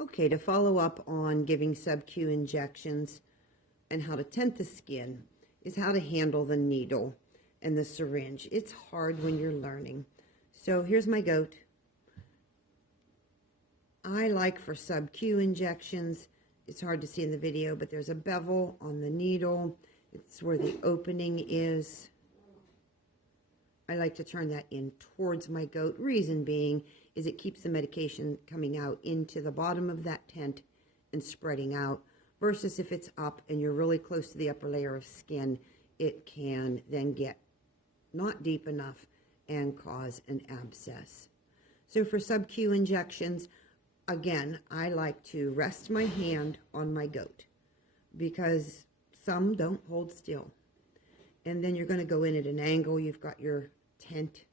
Okay, to follow up on giving sub-Q injections and how to tent the skin is how to handle the needle and the syringe. It's hard when you're learning. So here's my goat. I like for sub-Q injections, it's hard to see in the video, but there's a bevel on the needle. It's where the opening is. I like to turn that in towards my goat. Reason being is it keeps the medication coming out into the bottom of that tent and spreading out, versus if it's up and you're really close to the upper layer of skin, it can then get not deep enough and cause an abscess. So for sub-Q injections, again, I like to rest my hand on my goat because some don't hold still. And then you're going to go in at an angle. You've got your tent.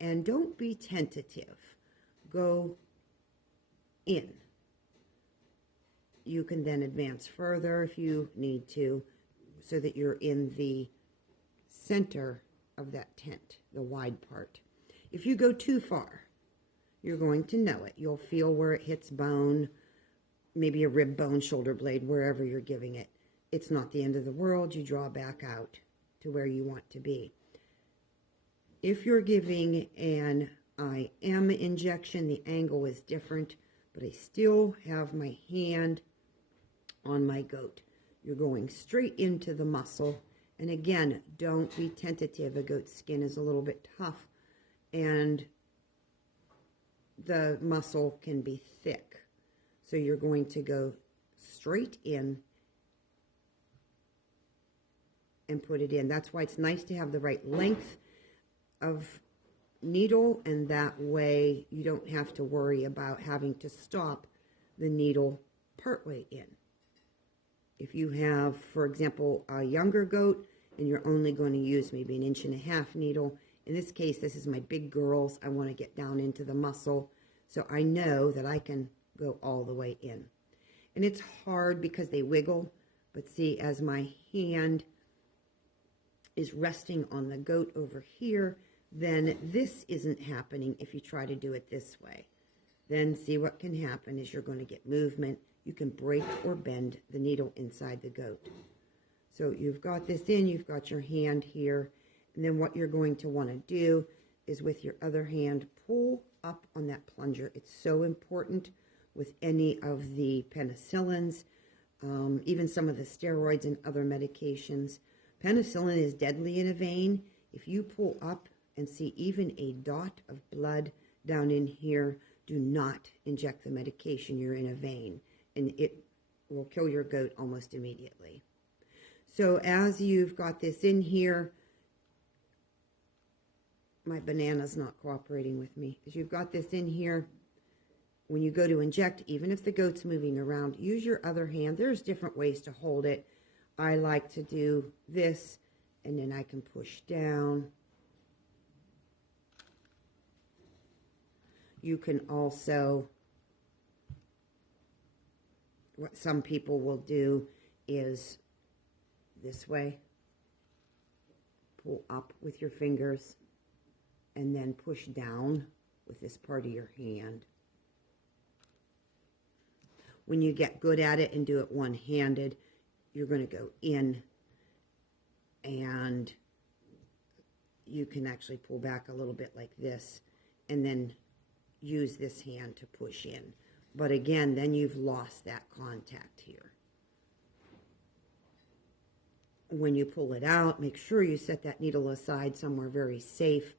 And don't be tentative. Go in. You can then advance further if you need to, so that you're in the center of that tent, the wide part. If you go too far, you're going to know it. You'll feel where it hits bone, maybe a rib bone, shoulder blade, wherever you're giving it. It's not the end of the world. You draw back out to where you want to be. If you're giving an IM injection, the angle is different, but I still have my hand on my goat. You're going straight into the muscle. And again, don't be tentative. A goat's skin is a little bit tough, and the muscle can be thick. So you're going to go straight in and put it in. That's why it's nice to have the right length of needle, and that way you don't have to worry about having to stop the needle partway in. If you have, for example, a younger goat and you're only going to use maybe an 1.5 inch needle, in this case, this is my big girls. I want to get down into the muscle, so I know that I can go all the way in. And it's hard because they wiggle, but see, as my hand is resting on the goat over here, then this isn't happening if you try to do it this way. Then see what can happen is you're going to get movement. You can break or bend the needle inside the goat. So you've got this in, you've got your hand here, and then what you're going to want to do is with your other hand, pull up on that plunger. It's so important with any of the penicillins, even some of the steroids and other medications. Penicillin is deadly in a vein. If you pull up and see even a dot of blood down in here, do not inject the medication. You're in a vein, and it will kill your goat almost immediately. So as you've got this in here, my banana's not cooperating with me. As you've got this in here, when you go to inject, even if the goat's moving around, use your other hand. There's different ways to hold it. I like to do this, and then I can push down. You can also, what some people will do is this way. Pull up with your fingers and then push down with this part of your hand. When you get good at it and do it one-handed, you're going to go in, and you can actually pull back a little bit like this and then use this hand to push in. But again, then you've lost that contact here. When you pull it out, make sure you set that needle aside somewhere very safe.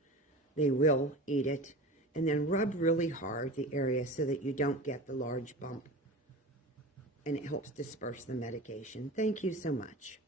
They will eat it. And then rub really hard the area so that you don't get the large bump. And it helps disperse the medication. Thank you so much.